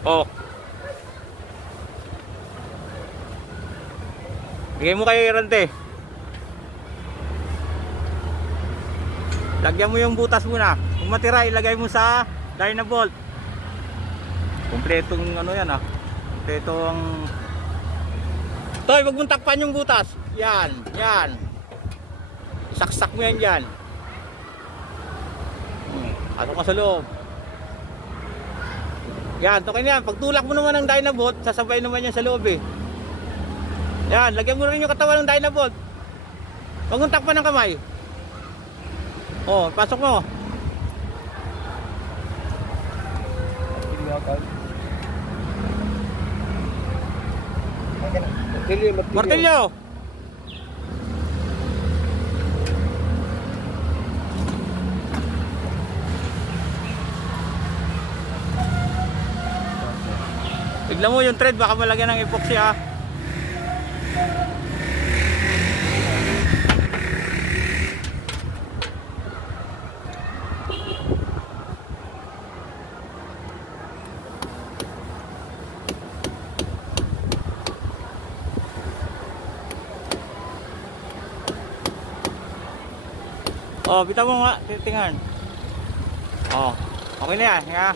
Oh. Bigay mo kay Rante. Lagyan mo yung butas muna. Kung matira, ilagay mo sa Dynabolt. Kompletong ano yan ah. Kompletong... Toy, wag mong takpan yung butas. Yan, yan. Saksak mo yan dyan. Pasok ka sa loob. Yan, tokin yan. Pagtulak mo naman ng Dynabolt, sasabay naman yan sa loob eh. Yan, lagyan mo rin yung katawan ng Dynabolt. Wag mong takpan ng kamay. Oh, pasok mo. Martilyo. Tignan mo yung thread, baka malagyan ng epoxy ha. Oh, bitaw mo nga, titingan. Oh, okay na yan, ha?